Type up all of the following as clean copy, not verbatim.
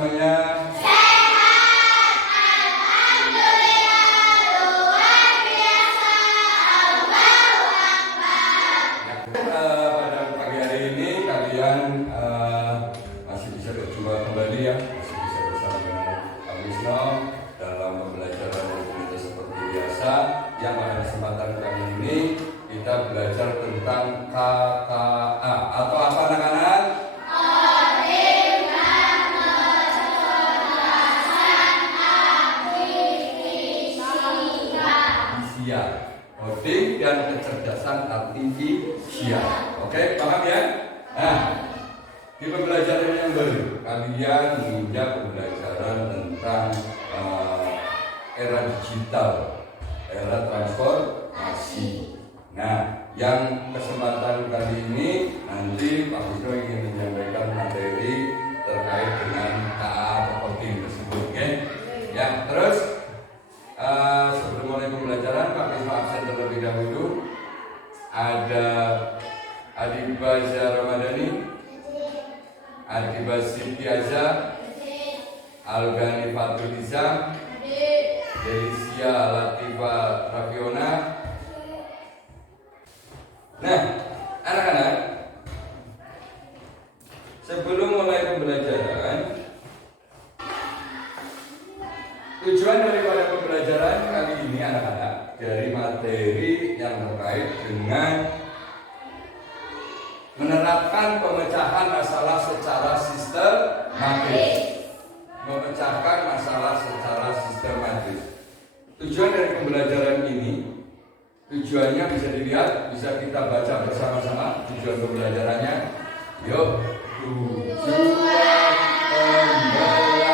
semuanya? Sehat, alhamdulillah, luar biasa, Allahu Akbar. Pada pagi hari ini kalian masih bisa berjumpa kembali ya, masih bisa bersama dengan Pak Wisno dalam pembelajaran komite seperti biasa. Yang pada kesempatan kali ini kita belajar tentang KKA atau apa anak-anak? Coding dan kecerdasan artifisial. Oke, paham ya? Nah, di pembelajaran yang baru kalian menginjak pembelajaran tentang era digital, era transformasi. Nah, yang kesempatan kali ini nanti Pak Wisnu ingin menyampaikan materi terkait dengan KA atau coding tersebut, oke? Ya, terus sebelum mulai pembelajaran, Pak Wisnu absen terlebih dahulu. Ada Adibaza Ramadhani, Adiba Siti Aza, Algani Fatuliza, Delicia Latifa Rafiona. Nah, anak-anak, sebelum mulai pembelajaran, tujuan daripada pembelajaran kali ini anak-anak dari materi yang terkait dengan menerapkan pemecahan masalah secara sistematis. Memecahkan masalah secara sistematis. Tujuan dari pembelajaran ini, tujuannya bisa dilihat, bisa kita baca bersama-sama tujuan pembelajarannya. Yuk, tujuan pembelajaran.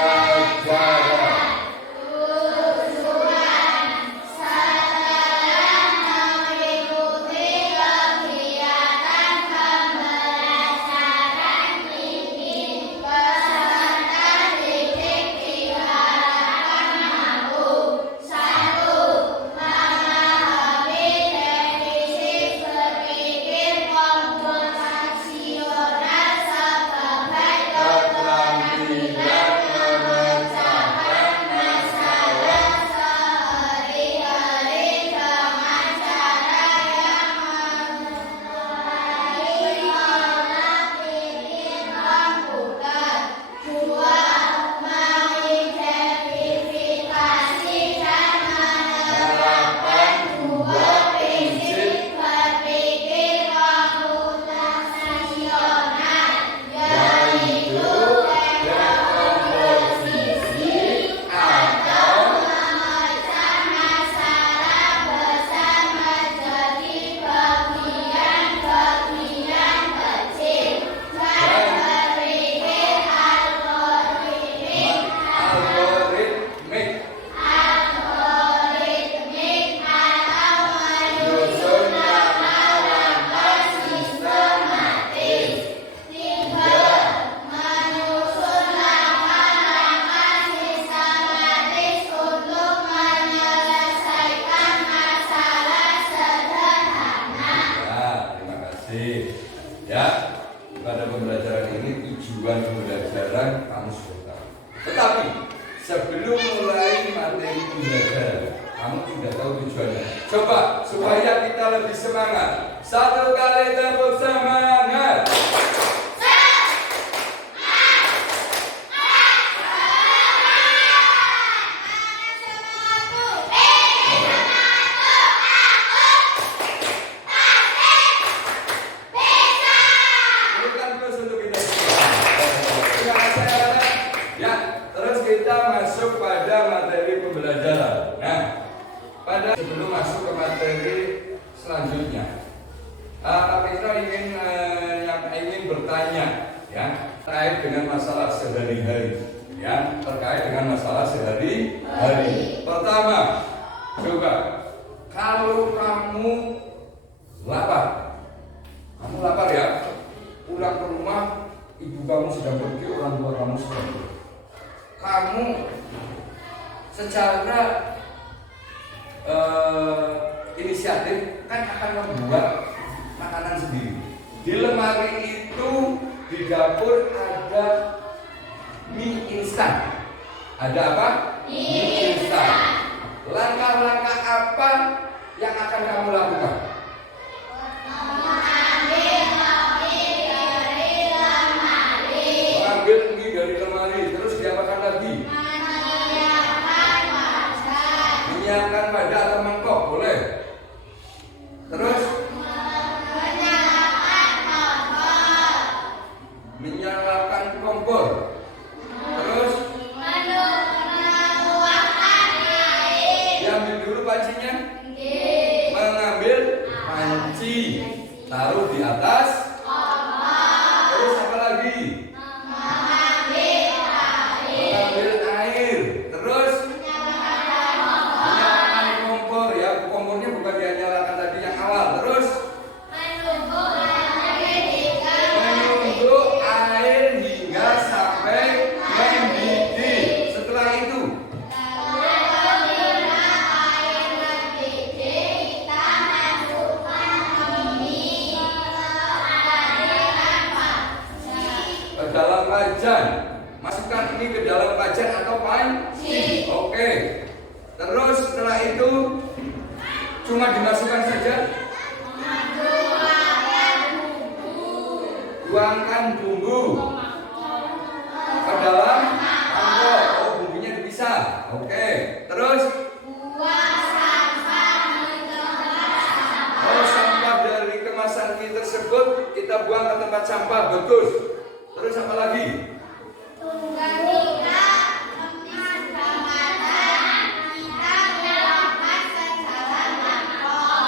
Tetapi sebelum mulai materi pembelajaran, kamu sudah tahu tujuannya. Coba supaya kita lebih semangat. Satu kali tepuk semangat. Sebelum masuk ke materi selanjutnya, Pak Wisnu ingin bertanya ya terkait dengan masalah sehari-hari, ya terkait dengan masalah sehari-hari. Pertama, coba kalau kamu lapar ya, pulang ke rumah ibu kamu sedang pergi, orang tua kamu sedang pergi. Kamu secara inisiatif kan akan membuat makanan sendiri. Di lemari itu di dapur ada mie instan. Ada apa? Instan. Langkah-langkah apa yang akan kamu lakukan? Mengambil mie dari lemari. Terus diapakan lagi? Menyiapkan wadah atau mangkok, boleh. Terus menyalakan kompor. Terus diambil dulu pancinya. Mengambil panci, taruh di atas. Terus apa lagi? Mengambil air. Terus menyalakan kompor, ya. Kompornya bukan dia nyalakan tadi yang awal. Terus menunggu air hingga sampai mendidih. Setelah itu ke dalam wajan. Masukkan ini ke dalam wajan atau panci. Oke. Terus setelah itu cuma dimasukkan saja. Tuangkan bumbu ke dalam mangkok. Oh, bumbunya dipisah. Oke. Terus sampah dari kemasan mie tersebut kita buang ke tempat sampah. Bagus. Terus apa lagi?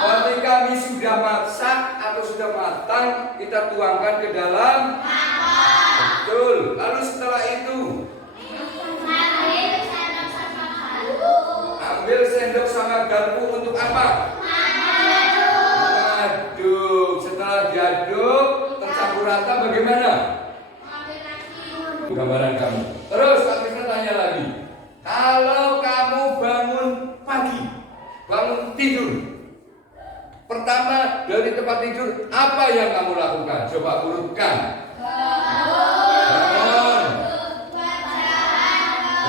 Ketika mie sudah masak atau sudah matang, kita tuangkan ke dalam. Betul. Lalu setelah itu ambil sendok sama garpu untuk apa? Aduk. Setelah diaduk tercampur rata, bagaimana? Gambaran kamu. Terus Pak Krisna tanya lagi. Kalau kamu bangun pagi, bangun tidur, pertama dari tempat tidur, apa yang kamu lakukan? Coba urutkan. Bangun,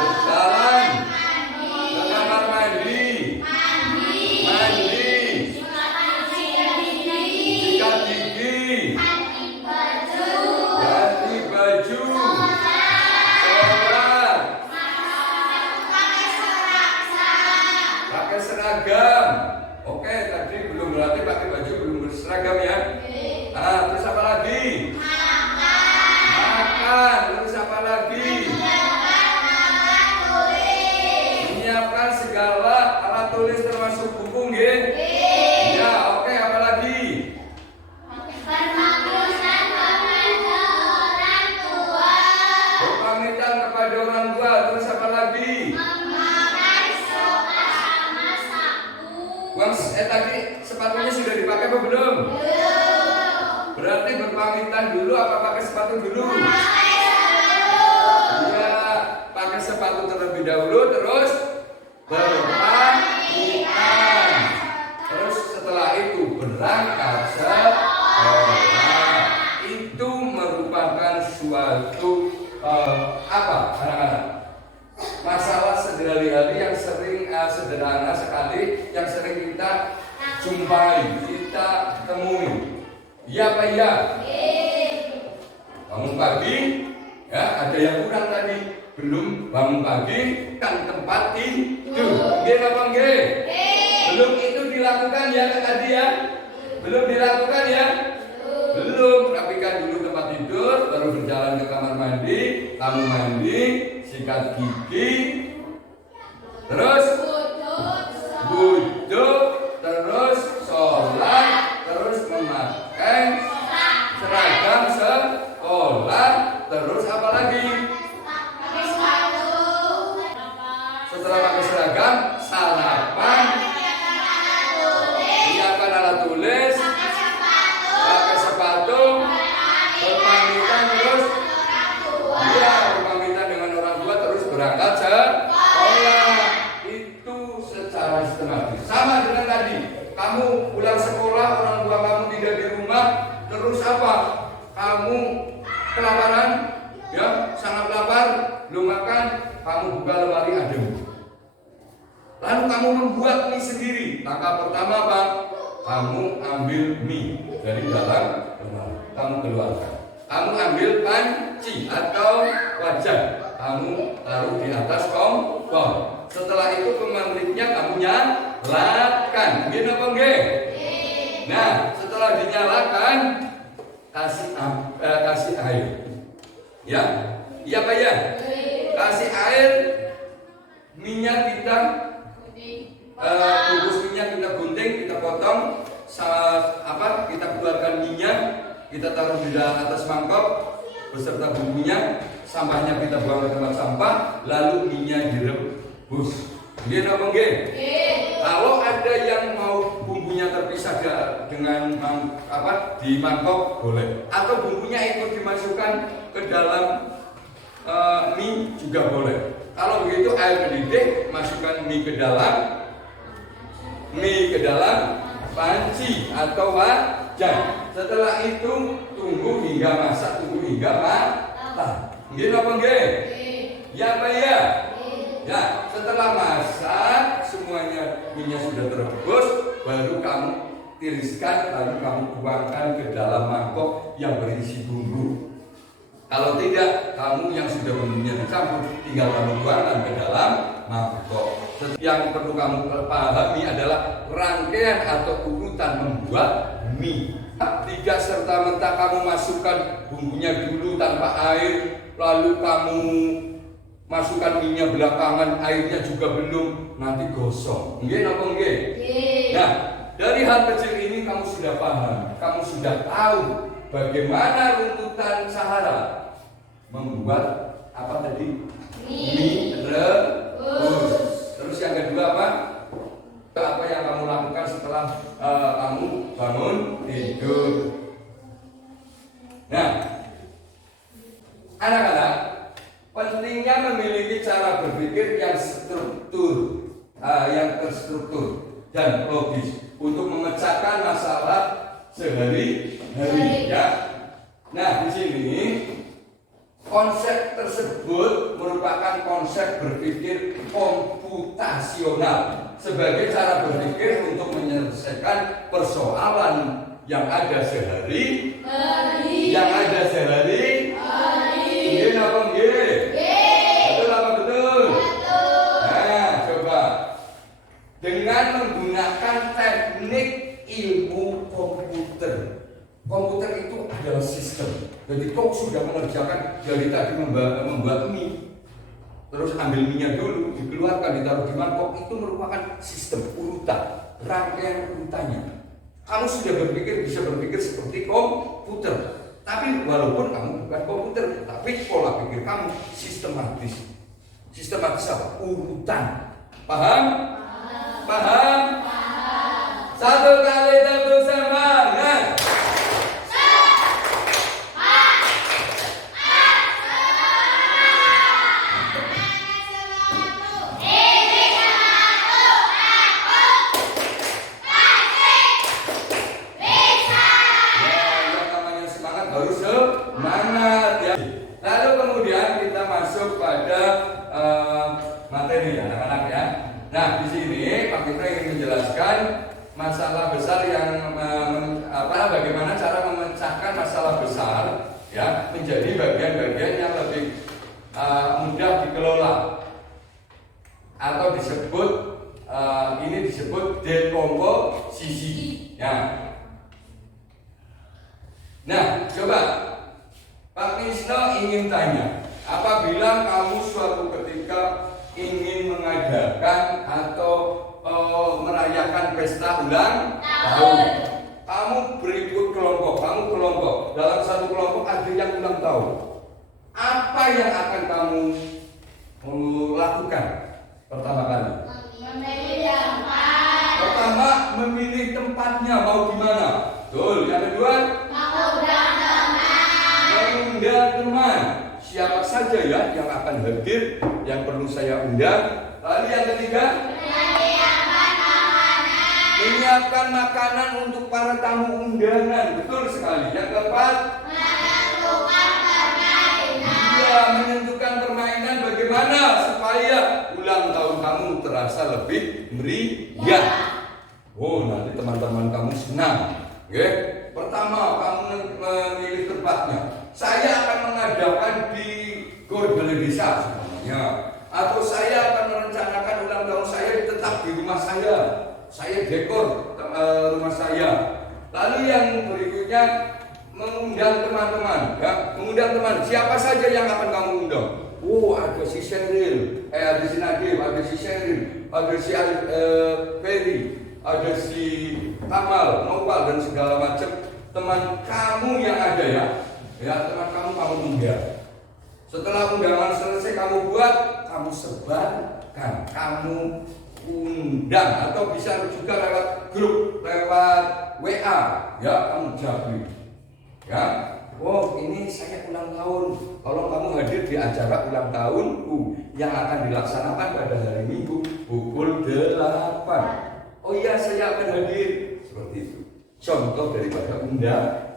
berjalan, ke kamar mandi, mandi, sikat gigi, ganti baju, sholat, pakai seragam. Oke, tadi belum berarti pakai baju belum berseragam ya. Terus apa lagi? Makan. Terus apa lagi? Menyiapkan segala alat tulis termasuk buku, nggih? Ya, oke, apa lagi? Berpamitan kepada orang tua. Terus apa lagi? Tadi sepatunya sudah dipakai apa belum? Berarti berpamitan dulu apa pakai sepatu dulu? Ya, pakai sepatu terlebih dahulu, terus berpamitan. Terus setelah itu berangkat sekolah. Itu merupakan suatu apa, anak-anak? Masalah sehari-hari yang sering sederhana sekali, yang sering kita jumpai, kita temui. Iya apa iya? Bangun pagi, ya ada yang kurang tadi. Belum bangun pagi, kan tempat tidur. Nggih apa nggih? Belum itu dilakukan ya tadi ya? Belum dilakukan ya? Belum. Rapikan dulu tempat tidur, baru berjalan ke kamar mandi, kamu mandi, sikat gigi, terus wudhu, terus sholat, terus memakai seragam sekolah, terus apa lagi? Setelah pakai seragam, sarapan, siapkan alat tulis, pakai sepatu, berpamitan, terus berpamitan dengan orang tua, terus berangkat sekolah. Itu lapar, belum makan, kamu buka lemari adem. Lalu kamu membuat mie sendiri. Langkah pertama apa? Kamu ambil mie dari dalam lemari, kamu keluarkan. Kamu ambil panci atau wajan, kamu taruh di atas kompor. Setelah itu pemaniknya kamu nyalakan. Gini apa enggak? Nah, setelah dinyalakan, kasih air. Ya, iya Pak ya. Kasih air, minyak kita bungkus minyak kita gunting, kita potong, kita keluarkan minyak, kita taruh di atas mangkok beserta bumbunya, sampahnya kita buang ke tempat sampah, lalu minyak direbus. Nggih napa nggih? Kalau ada yang mau bumbunya terpisah dengan di mangkok boleh, atau bumbunya ikut dimasukkan ke dalam mie juga boleh. Kalau begitu air mendidih, masukkan mie ke dalam panci atau wajan. Setelah itu tunggu hingga masak, tunggu hingga matang. Nggih napa nggih? Ya Pak ya. Ya, setelah masak semuanya minyak sudah terebus, baru kamu tiriskan, lalu kamu tuangkan ke dalam mangkok yang berisi bumbu. Kalau tidak, kamu yang sudah bumbunya dicampur, tinggal kamu tuangkan ke dalam mangkok. Yang perlu kamu pahami adalah rangkaian atau urutan membuat mie. Tidak serta-merta kamu masukkan bumbunya dulu tanpa air, lalu kamu masukkan minyak belakangan, airnya juga belum, nanti gosong. Nggih napa nggih? Nah, dari hal kecil ini kamu sudah paham, kamu sudah tahu bagaimana runtutan Sahara membuat apa tadi? Mie rebus. Terus yang kedua apa? Apa yang kamu lakukan setelah kamu bangun tidur? Nah, anak-anak, pentingnya memiliki cara berpikir yang terstruktur dan logis untuk memecahkan masalah sehari-hari ya. Nah, di sini konsep tersebut merupakan konsep berpikir komputasional sebagai cara berpikir untuk menyelesaikan persoalan yang ada sehari. Nggih napa nggih? Betul apa betul? Nah, coba dengan menggunakan teknik ilmu komputer. Komputer itu adalah sistem. Jadi kau sudah mengerjakan dari tadi membuat mie, terus ambil minyak dulu, dikeluarkan, ditaruh di mangkok, itu merupakan sistem urutan, rangkaian urutannya. Kamu sudah bisa berpikir seperti komputer. Tapi walaupun kamu bukan komputer, tapi pola pikir kamu sistematis. Sistematis apa? Urutan. Paham? Paham? Satu kali tepuk semangat. Materi anak-anak ya. Nah, di sini Pak Fitra ingin menjelaskan masalah besar yang bagaimana cara memecahkan masalah besar ya menjadi bagian-bagian yang lebih mudah dikelola atau disebut dekomposisi ya. Nah, coba Pak Krisno ingin tanya, apabila kamu suatu ketika ingin mengadakan atau merayakan pesta ulang tahun, kamu berikut kelompok, dalam satu kelompok ada yang ulang tahun, apa yang akan kamu lakukan pertama kali? Pertama, memilih tempatnya, mau di mana? Betul. Yang kedua, mengundang teman. Siapa saja ya yang akan hadir, yang perlu saya undang. Lalu yang ketiga, menyiapkan makanan untuk para tamu undangan. Betul sekali. Yang keempat, menentukan permainan. Iya, menentukan permainan bagaimana supaya ulang tahun kamu terasa lebih meriah. Oh, nanti teman-teman kamu senang. Oke? Pertama, kamu memilih tempatnya. Saya akan mengadakan di Gor Balai Desa semuanya. Atau saya akan merencanakan ulang tahun saya tetap di rumah saya. Saya dekor rumah saya. Lalu yang berikutnya mengundang teman-teman, ya, mengundang teman. Siapa saja yang akan kamu undang? Oh, ada si Sheryl, ada si Nadiem, ada si Sheryl, ada si Ferry, ada si Kamal, Nopal dan segala macam teman kamu yang ada ya teman kamu undang. Setelah undangan selesai kamu buat, kamu sebarkan, kamu undang atau bisa juga lewat grup, lewat WA, ya kamu jawab. Ya, oh ini saya ulang tahun. Kalau kamu hadir di acara ulang tahunku yang akan dilaksanakan pada hari Minggu pukul 8. Oh iya, saya akan hadir. Seperti itu. Contoh daripada undangan.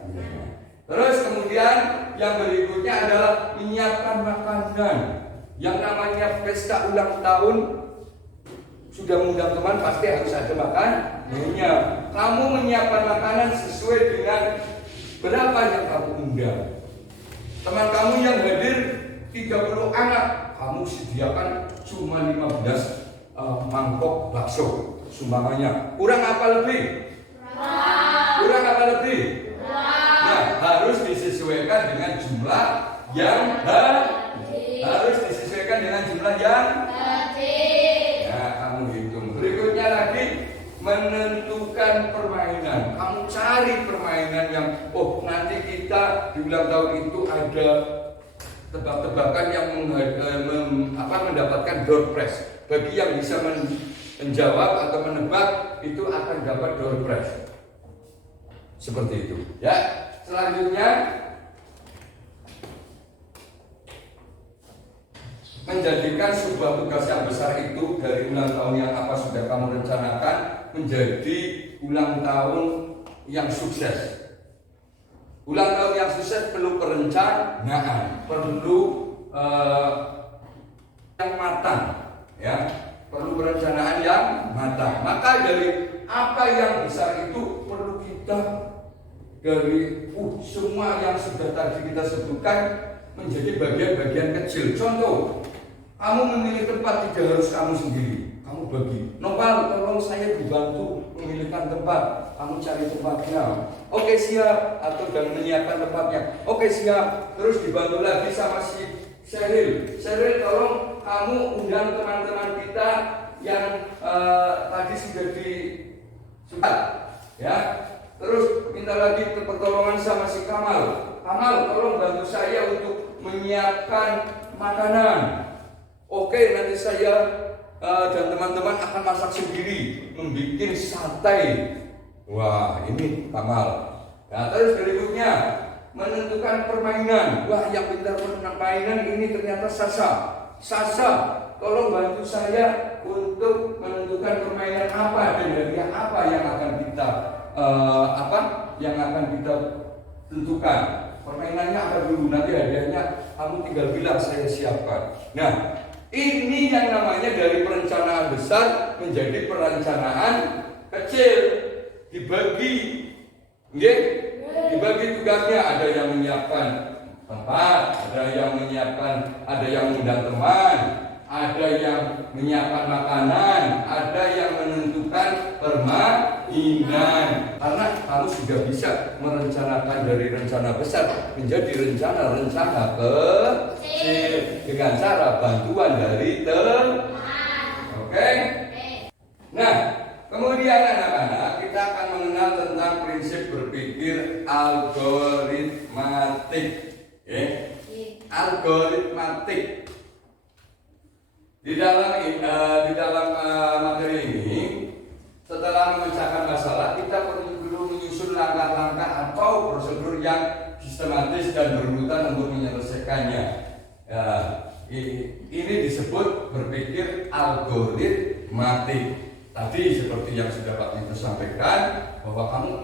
Terus kemudian yang berikutnya adalah menyiapkan makanan. Yang namanya pesta ulang tahun sudah mengundang teman pasti harus ada makanannya. Kamu menyiapkan makanan sesuai dengan berapa yang kamu undang. Teman kamu yang hadir 30 anak, kamu sediakan cuma 15 mangkok bakso sumbangannya. Kurang apa lebih? Kurang apa lebih? Nah, harus disesuaikan dengan jumlah yang harus disesuaikan dengan jumlah yang nah, kamu hitung. Berikutnya lagi menentukan permainan. Kamu cari permainan yang nanti kita di ulang tahun itu ada tebak-tebakan yang mendapatkan door prize. Bagi yang bisa menjawab atau menebak itu akan dapat door prize. Seperti itu. Ya. Selanjutnya menjadikan sebuah tugas yang besar itu dari ulang tahun yang apa sudah kamu rencanakan menjadi ulang tahun yang sukses. Ulang tahun yang sukses perlu perencanaan, perlu yang matang, ya, perlu perencanaan yang matang. Maka dari apa yang besar itu perlu kita dari semua yang sudah tadi kita sebutkan menjadi bagian-bagian kecil. Contoh, kamu memilih tempat tidak harus kamu sendiri, kamu bagi. Nopal, tolong saya dibantu memilihkan tempat. Kamu cari tempatnya. Oke siap. Atau dan menyiapkan tempatnya. Oke siap. Terus dibantu lagi sama si Sheryl. Sheryl, tolong kamu undang teman-teman kita yang tadi sudah disunat, ya. Terus minta lagi pertolongan sama si Kamal. Kamal, tolong bantu saya untuk menyiapkan makanan. Oke, nanti saya dan teman-teman akan masak sendiri, membuat sate. Wah, ini Kamal. Nah, terus berikutnya menentukan permainan. Wah, yang pintar permainan ini ternyata Sasa. Sasa, tolong bantu saya untuk menentukan permainan apa dan hadiah apa yang akan kita tentukan. Permainannya apa dulu, nanti hadiahnya kamu tinggal bilang saya siapkan. Nah, ini yang namanya dari perencanaan besar menjadi perencanaan kecil. Dibagi, dibagi tugasnya. Ada yang menyiapkan tempat, ada yang mengundang teman, ada yang menyiapkan makanan, ada yang menentukan permainan. Karena kamu sudah bisa merencanakan dari rencana besar menjadi rencana kecil dengan cara bantuan dari teman. Oke? Nah, kemudian anak-anak kita akan mengenal tentang prinsip berpikir algoritmatik. Algoritmatik. Di dalam materi ini, setelah memecahkan masalah, kita perlu menyusun langkah-langkah atau prosedur yang sistematis dan berurutan untuk menyelesaikannya. Ini disebut berpikir algoritmatik. Tadi seperti yang sudah Pak Tito sampaikan, bahwa kamu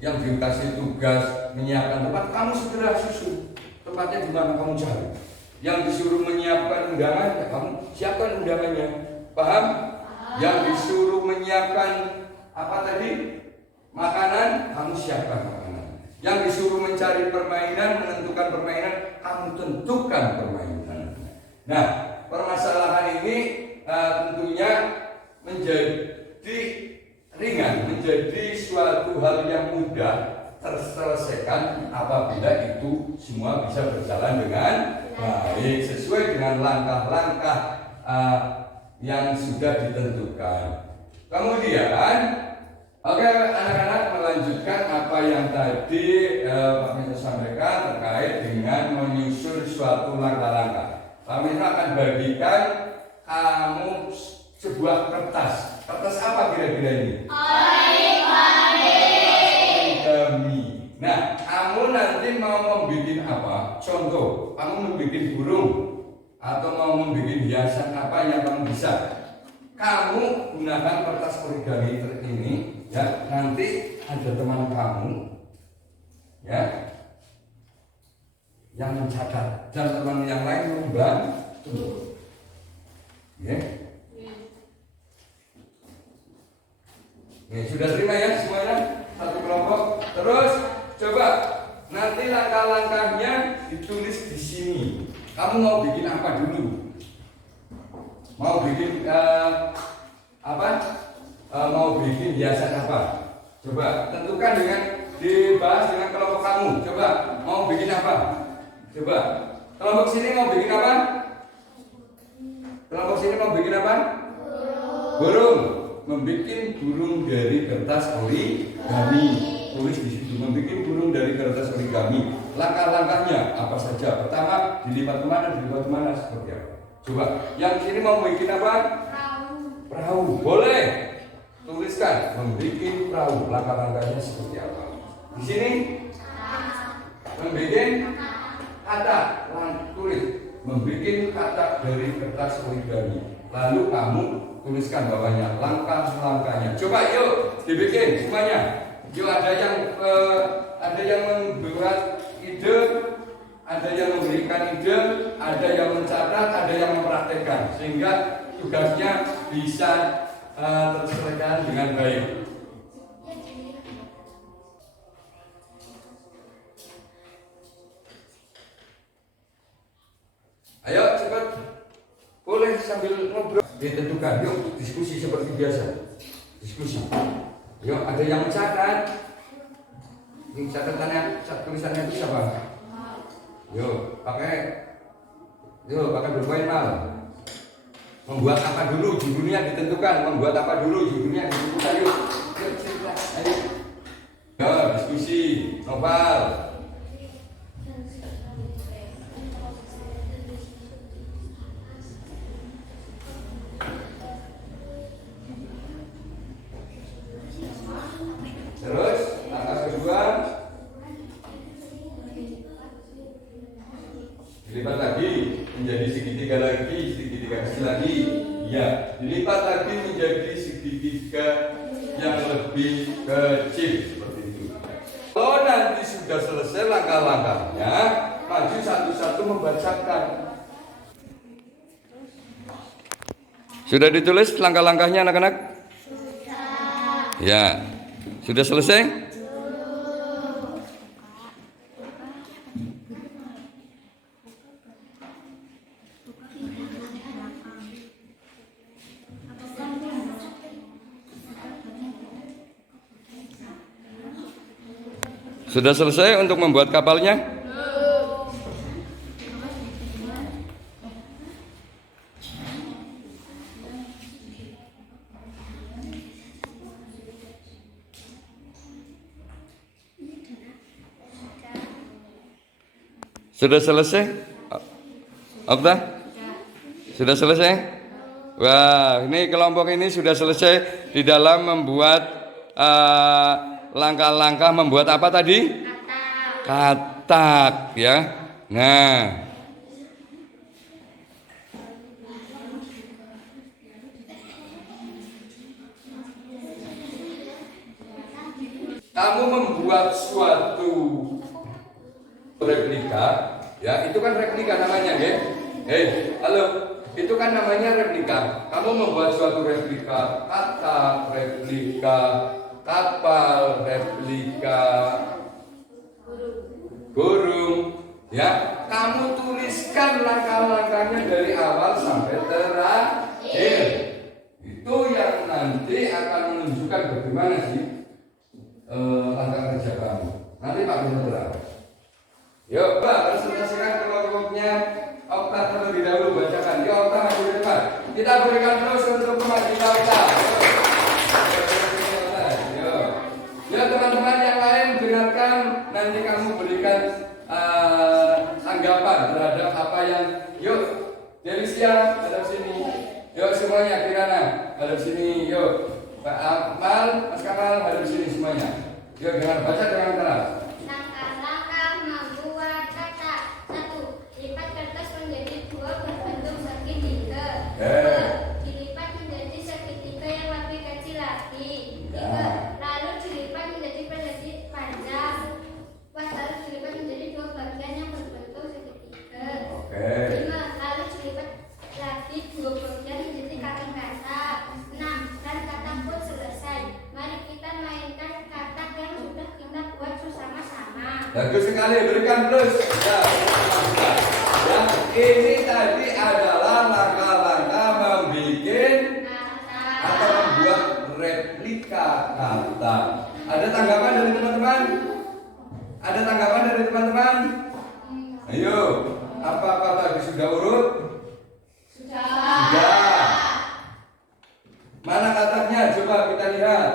yang dikasih tugas menyiapkan tempat, kamu segera susun tempatnya di mana kamu cari. Yang disuruh menyiapkan undangan, ya kamu siapkan undangannya. Paham? Yang disuruh menyiapkan apa tadi? Makanan, kamu siapkan makanan. Yang disuruh mencari permainan, menentukan permainan, kamu tentukan permainan. Nah, permasalahan ini tentunya menjadi ringan, menjadi suatu hal yang mudah terselesaikan apabila itu semua bisa berjalan dengan baik sesuai dengan langkah-langkah yang sudah ditentukan. Kemudian, oke anak-anak, melanjutkan apa yang tadi Pak Mitra sampaikan terkait dengan menyusun suatu langkah-langkah. Pak Mitra akan bagikan kamu sebuah kertas. Kertas apa kira-kira ini? Origami. Nah, kamu nanti mau membuat apa? Contoh, kamu membuat burung atau mau membuat hiasan apa yang kamu bisa. Kamu gunakan kertas origami ini, ya. Nanti ada teman kamu, ya, yang mencatat dan teman yang lain membantu. Ya. Nih, sudah terima ya semuanya? Satu kelompok. Terus coba nanti langkah-langkahnya ditulis di sini. Kamu mau bikin apa dulu? Mau bikin apa? Mau bikin hiasan apa? Coba tentukan dengan dibahas dengan kelompok kamu. Coba mau bikin apa? Coba kelompok sini mau bikin apa? Kelompok sini mau bikin apa? Burung. Membikin burung dari kertas origami. Tulis di situ, membikin burung dari kertas origami. Langkah-langkahnya apa saja? Pertama, dilipat kemana, seperti apa? Coba, yang sini mau bikin apa? Perahu. Boleh. Tuliskan, membikin perahu. Langkah-langkahnya seperti apa? Di sini, membikin kata. Tulis, membikin kata dari kertas origami. Lalu kamu tuliskan bawahnya langkah-langkahnya. Coba yuk dibikin semuanya. Yuk ada yang membuat ide, ada yang memberikan ide, ada yang mencatat, ada yang mempraktekkan sehingga tugasnya bisa terselesaikan dengan baik. Ayo cepat. Boleh sambil ngobrol. Ditentukan, yuk diskusi seperti biasa. Diskusi. Yuk ada yang mencatat. Ini catatannya, tulisannya itu siapa? Yuk pakai bermain. Membuat apa dulu, judulnya ditentukan. Membuat apa dulu, judulnya ditentukan. Yuk cerita. Ayo. Yuk diskusi. Novel. Terus langkah kedua dilipat lagi menjadi segitiga kecil lagi. Ya, dilipat lagi menjadi segitiga yang lebih kecil seperti itu. Kalau nanti sudah selesai langkah-langkahnya, maju satu-satu membacakan. Sudah ditulis langkah-langkahnya anak-anak? Ya. Sudah selesai? Sudah selesai untuk membuat kapalnya? Sudah selesai? Okta? Sudah selesai? Wah, ini kelompok ini sudah selesai di dalam membuat langkah-langkah membuat apa tadi? Katak, ya. Nah, kamu membuat suatu replika Ya, itu kan replika namanya, ya. Halo, itu kan namanya replika. Kamu membuat suatu replika kata, replika kapal, replika burung. Ya, kamu tuliskan langkah-langkahnya dari awal sampai terakhir. Itu yang nanti akan menunjukkan bagaimana sih langkah kerja kamu. Nanti Pak Guru terang. Yuk, Pak, presentasikan kelompoknya Okta terlebih dahulu, bacakan. Yuk, Okta maju ke depan. Kita berikan terus untuk kemajuan Okta. Ya teman-teman yang lain dengarkan, nanti kamu berikan tanggapan terhadap apa yang. Yuk, Delicia hadap sini. Yuk semuanya, Kirana hadap sini. Yuk, Pak Akmal, Mas Kamal hadap sini semuanya. Yuk, dengan baca dengan keras. Langkah-langkah membuat kata. 1. Lipat kertas menjadi 2 berbentuk segitiga. 2. Dilipat menjadi segitiga yang lebih kecil lagi. 3. Lalu dilipat menjadi panjang. Lalu dilipat menjadi 2 bagian yang berbentuk segitiga. 5. Lalu dilipat lagi 2 bagian menjadi kata kata. 6. Dan kata pun selesai. Mari kita mainkan kata yang sudah kita buat bersama-sama. Bagus sekali, berikan plus. Ya, ya, ini tadi adalah langkah-langkah membuat atau membuat replika kata. Ada tanggapan dari teman-teman? Ada tanggapan dari teman-teman? Ayo, apakah tadi sudah urut? Sudah. Mana katanya? Coba kita lihat.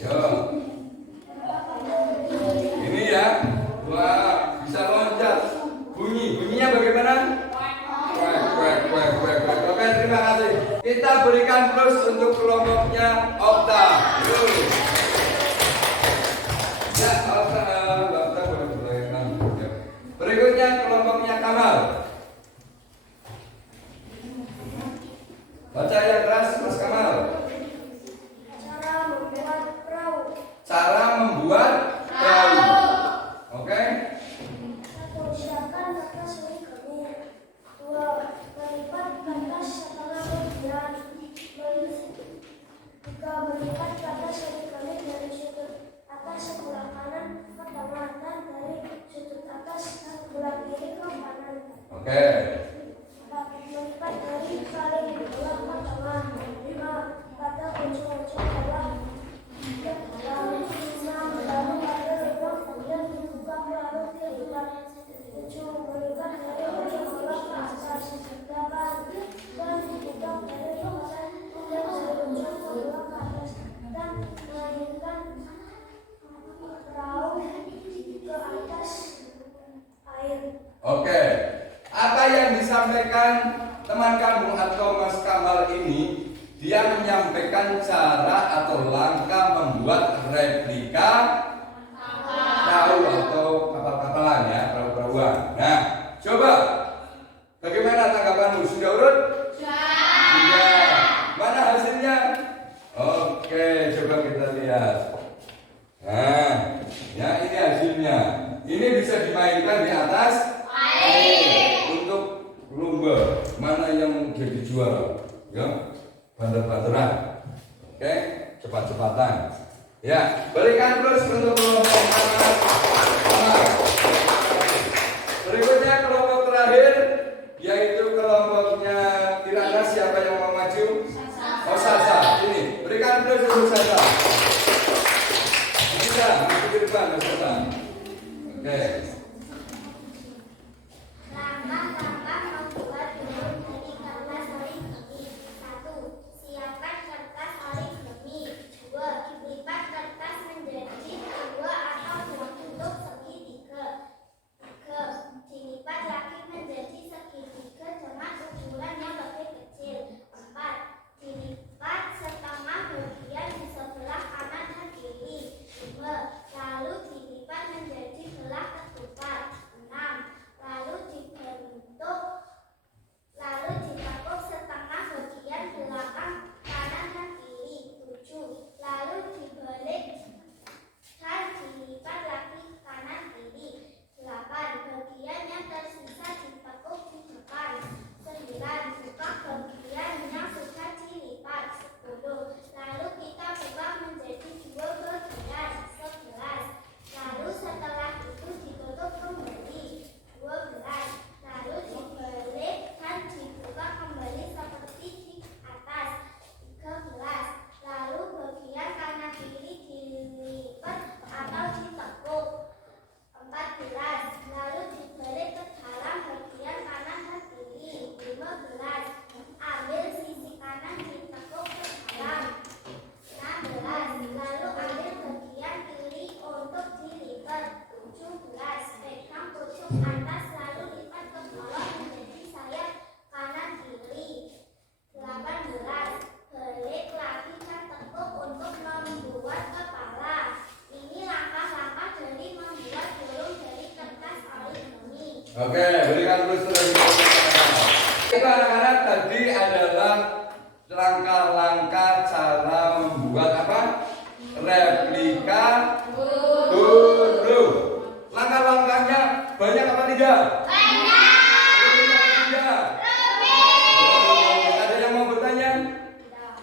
Yo. Ini ya. Wah, bisa loncat. Bunyinya bagaimana? Kuek. Oke, terima kasih. Kita berikan plus untuk kelompoknya Okta. Yuk. Ya, Okta boleh. Berikutnya kelompoknya Kamal. Baca yang keras, Mas Kamal. Cara membuat perahu. Oke? 1. Siapkan kertas milik kami. 2. Melipat kertas setengah bagian. 3. Melipat kertas milik kami dari sudut atas sebelah kanan ke tengah dan dari sudut atas sebelah kiri ke kanan. Oke. 4. Melipat dari saling bawah ke tengah. 5. Pada ujung-ujung bawah ke dalam. 6. Lalu pada lubang kemudian dibuka lalu dilipat. 7. Melipat dari ujung bawah ke atas. 8. Dan dibuka dari bawah dan dari ujung bawah ke atas dan melanjutkan perahu ke atas air. Oke. Apa yang disampaikan teman kamu atau Mas Kamal ini, dia menyampaikan cara atau langkah membuat replika perahu atau kapal-kapalan ya, perahu-perahuan. Nah, coba bagaimana tanggapanmu? Sudah urut? Sudah. Mana hasilnya? Oke, coba kita lihat. Nah, ya ini hasilnya. Ini bisa dimainkan di atas air untuk lomba mana yang jadi juara, ya, banter-banteran. Oke, cepat-cepatan. Ya, berikan plus untuk kelompok Kamal. Berikutnya kelompok terakhir, yaitu kelompoknya Kirana. Siapa yang mau maju? Oh, Sasa. Ini, berikan plus untuk Sasa. Bisa, maju ke depan, Sasa. Oke. Langkah-langkah membuat burung dari kertas origami. 1. Siapkan kertas origami. 2. Lipat kertas menjadi 2 atau 2 bentuk segitiga. 3. Dilipat lagi menjadi segitiga Oke, berikan terus lagi. Itu anak-anak tadi adalah langkah-langkah cara membuat apa? Replika burung. Langkah-langkahnya banyak apa tidak? Banyak. Tidak. Ada yang mau bertanya?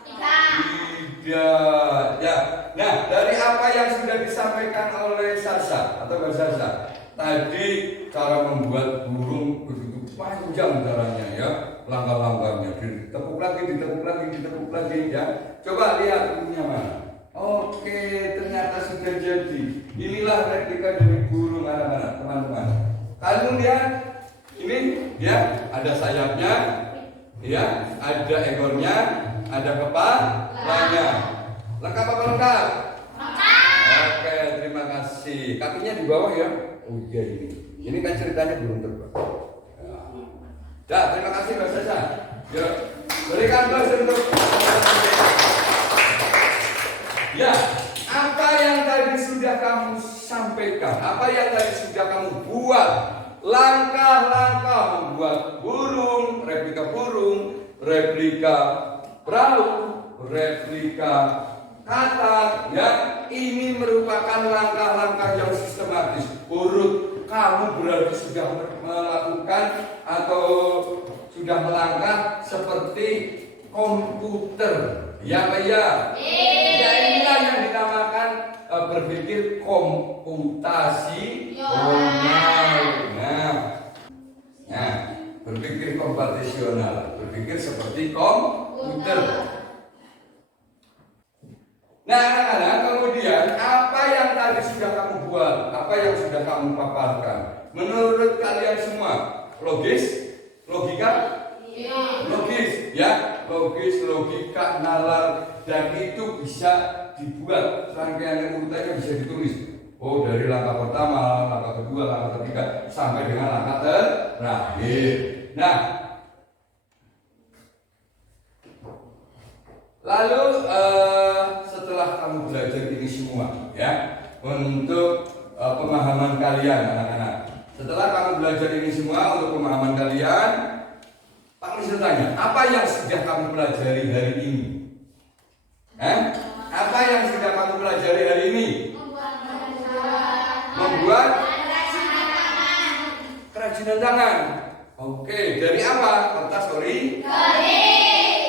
Tidak. Ya. Nah, dari apa yang sudah disampaikan oleh Sasa atau Mbak Sasa, tadi cara membuat burung begitu panjang caranya ya, langkah-langkahnya ditekuk lagi ya. Coba lihat ininya mana. Oke, ternyata sudah jadi. Inilah replika dari burung anak-anak, teman-teman. Kalian lihat ini ya, ada sayapnya, ya, ada ekornya, ada kepalanya. Lengkap apa lengkap? Oke, terima kasih. Kakinya di bawah ya. Oh iya ini. Ini kan ceritanya belum terbang. Ya, terima kasih Mbak Sasa. Ya, berikan bos untuk. Ya, apa yang tadi sudah kamu sampaikan, apa yang tadi sudah kamu buat, langkah-langkah membuat burung, replika perahu, replika katak, ya, ini merupakan langkah-langkah yang sistematis. Urut, kamu berarti sudah melakukan atau sudah melangkah seperti komputer, ya Pak ya? Ya, inilah yang dinamakan berpikir komputasi. Nah, berpikir komputasional, berpikir seperti komputer. Nah, anak-anak, kemudian apa yang tadi sudah kamu buat, apa yang sudah kamu paparkan, menurut kalian semua logis, logika? Logis, ya, logis, logika, nalar, dan itu bisa dibuat rangkaian urutannya bisa ditulis. Oh, dari langkah pertama, langkah kedua, langkah ketiga, sampai dengan langkah terakhir. Nah, lalu setelah kamu belajar ini semua, ya, untuk pemahaman kalian, anak-anak. Setelah kamu belajar ini semua untuk pemahaman kalian, Pak Mister tanya, apa yang sudah kamu pelajari hari ini? Apa yang sudah kamu pelajari hari ini? Membuat kerajinan tangan. Oke, dari apa? Kertas ori.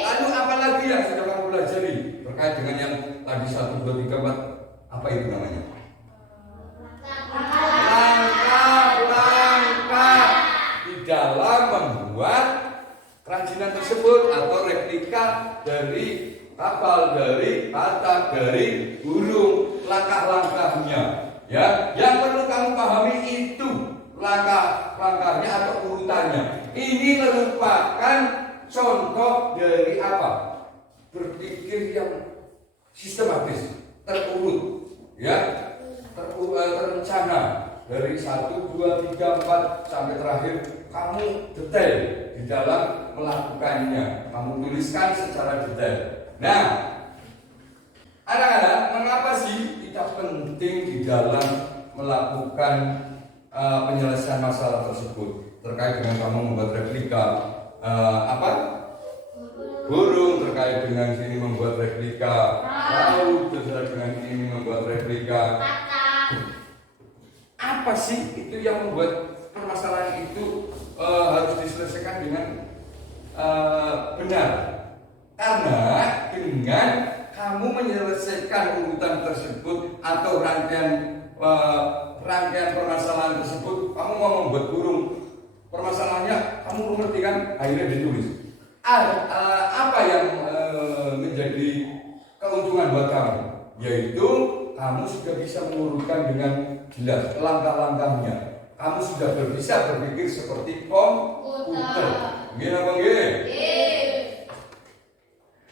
Lalu apa lagi yang sudah kamu pelajari terkait dengan yang tadi 1, 2, 3, 4? Apa itu namanya? Langkah-langkah di dalam membuat kerajinan tersebut atau replika dari kapal, dari katak, dari burung, langkah-langkahnya. Ya, yang perlu kamu pahami itu langkah-langkahnya atau urutannya. Ini merupakan contoh dari apa? Berpikir yang sistematis, terurut, ya, terencana dari 1, 2, 3, 4 sampai terakhir. Kamu detail di dalam melakukannya. Kamu tuliskan secara detail. Nah, anak-anak, mengapa sih kita penting di dalam melakukan penyelesaian masalah tersebut terkait dengan kamu membuat replika burung, terkait dengan sini membuat replika laut, terkait dengan ini membuat replika apa sih itu yang membuat permasalahan itu harus diselesaikan dengan benar? Karena dengan kamu menyelesaikan urutan tersebut atau rangkaian permasalahan tersebut, kamu mau membuat burung, permasalahannya kamu mengerti kan? Akhirnya ditulis. Apa yang menjadi keuntungan buat kamu? Yaitu kamu sudah bisa mengurutkan dengan jelas langkah-langkahnya. Kamu sudah bisa berpikir seperti komputer. Gini apa gini?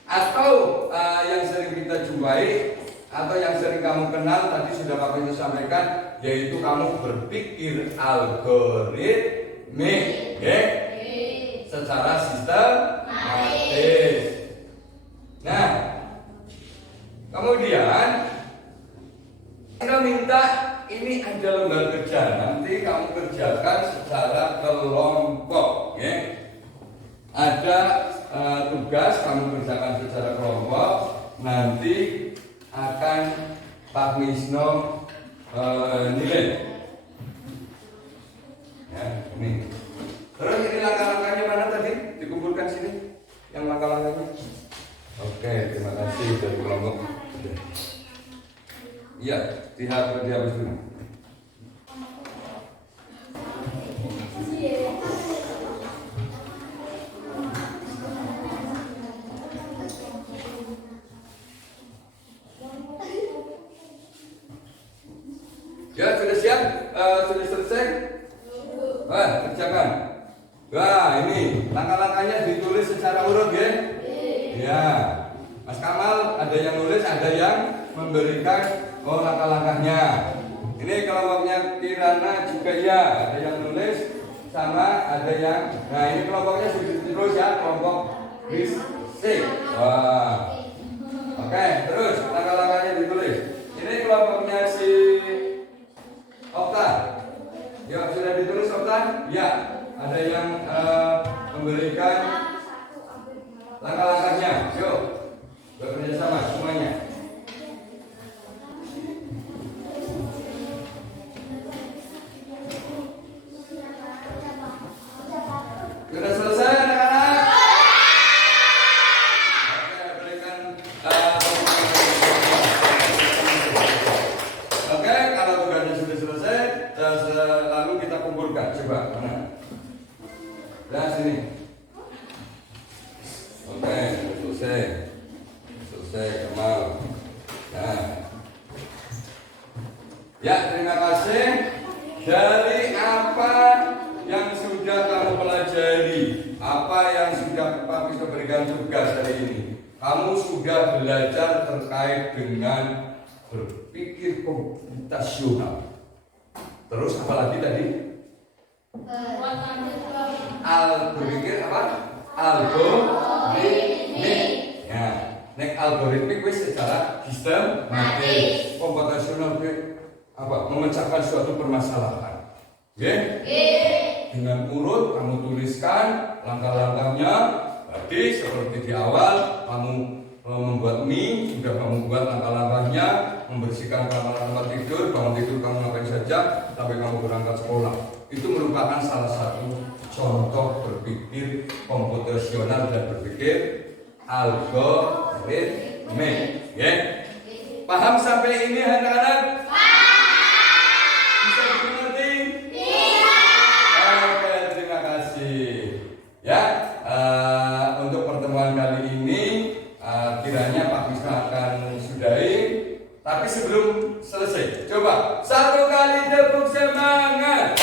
Atau yang sering kita jumpai atau yang sering kamu kenal tadi sudah Pak Pintu sampaikan, yaitu kamu berpikir algoritmik, secara sistematis. Nah, kemudian kita minta ini ini ada lembar kerja. Nanti kamu kerjakan secara kelompok, ya. Ada tugas kamu kerjakan secara kelompok. Nanti akan Pak Wisno nilai. Ya, ini. Terus ini langkah-langkahnya mana tadi? Dikumpulkan sini. Yang langkah-langkahnya. Oke, terima kasih dari kelompok. Iya, dihapus dulu. Ya, sudah siap? Sudah selesai? Wah, kerjakan. Wah, ini langkah-langkahnya ditulis secara urut, ya? Ya. Mas Kamal ada yang nulis, ada yang memberikan langkah-langkahnya. Ini kelompoknya Kirana juga ya, ada yang nulis sama ada yang. Nah, ini kelompoknya sudah terus ya, kelompok Rizky. Wah. Oke, terus langkah-langkahnya ditulis. Ini kelompoknya si Okta. Ya, sudah ditulis Okta? Ya. Ada yang memberikan langkah-langkahnya. Yuk, bekerja sama semuanya. Sudah selesai anak-anak? Oke, berikan oke, kalau tugasnya sudah selesai, lalu kita kumpulkan. Coba, mana? Nah, sini. Oke, selesai. Selesai, Kamal. Nah. Ya, terima kasih. Dari apa yang sudah kamu pelajari, apa yang sudah Pak bisa berikan tugas hari ini, kamu sudah belajar terkait dengan berpikir komputasional. Terus apa lagi tadi? Berpikir apa? Algoritmik. Ya, nek algoritmik wis secara sistematis. Komputasional apa? Memecahkan suatu permasalahan. Oke? Dengan urut kamu tuliskan langkah-langkahnya. Tadi seperti di awal kamu membuat mie, sudah kamu buat langkah-langkahnya, membersihkan kamar tempat tidur, bangun tidur kamu ngapain saja sampai kamu berangkat sekolah. Itu merupakan salah satu contoh berpikir komputasional dan berpikir algoritmik. Ya? Paham sampai ini anak-anak? Bisa dimengerti? Oke, terima kasih. Ya, untuk pertemuan kali ini kiranya Pak Wisnu akan sudahi. Tapi sebelum selesai, coba satu kali tepuk semangat.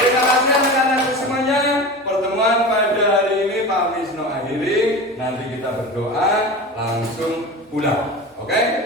Terima kasih anak-anakku semuanya. Pertemuan pada hari ini Pak Wisnu akhiri. Nanti kita berdoa langsung pulang. Oke?